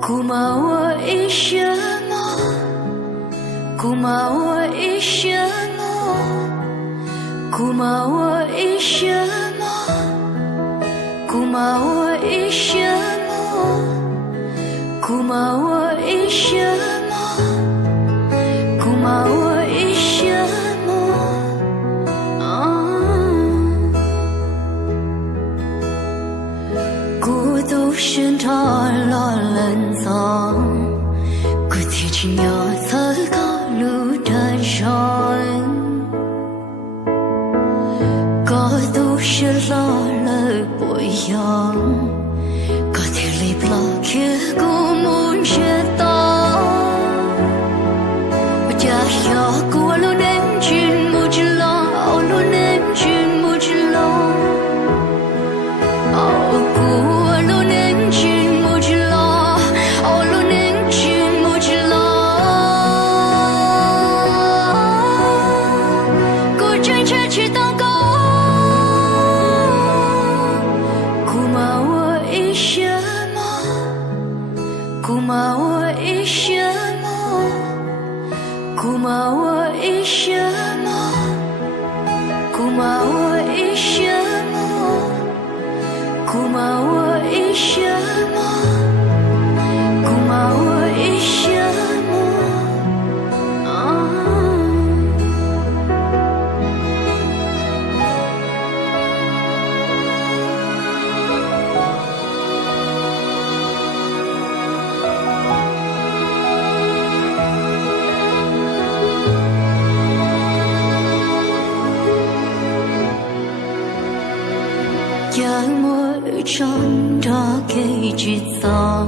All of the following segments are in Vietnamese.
kuma wa ishamo, kuma wa ishamo, kuma wa ishamo, kuma wa ishamo, kuma wa ishamo, kuma wa ishamo.孤独是他老人藏，孤提起鸟草高路山上，孤独是老了不一样，孤提里不老去古木学到，我家小古路能君木之老，路能君木之老。kuma wa ishamo, kuma wa ishamo, kuma wa ishamo, kuma wa ishamo, kuma wa ishamo. Yang mơ trong đó cây chỉ gió,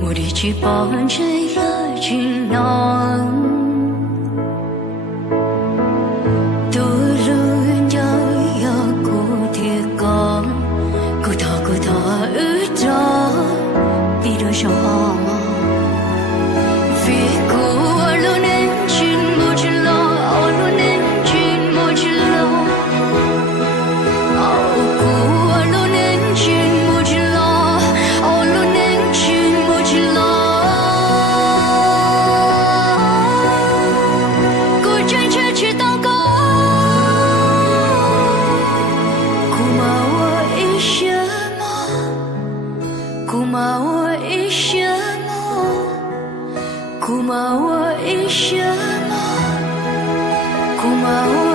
mùa đi chỉ bỏ trái lá chỉ non. Tôi luôn nhớ cô thiệt con, cô thọ ướt đó, vì đôi trong họ vì cô luôn nên chuyện một chuyện lo, luôn nên chuyện một chuyện lo. Kuma wa ishamo, kuma wa ishamo, kuma wa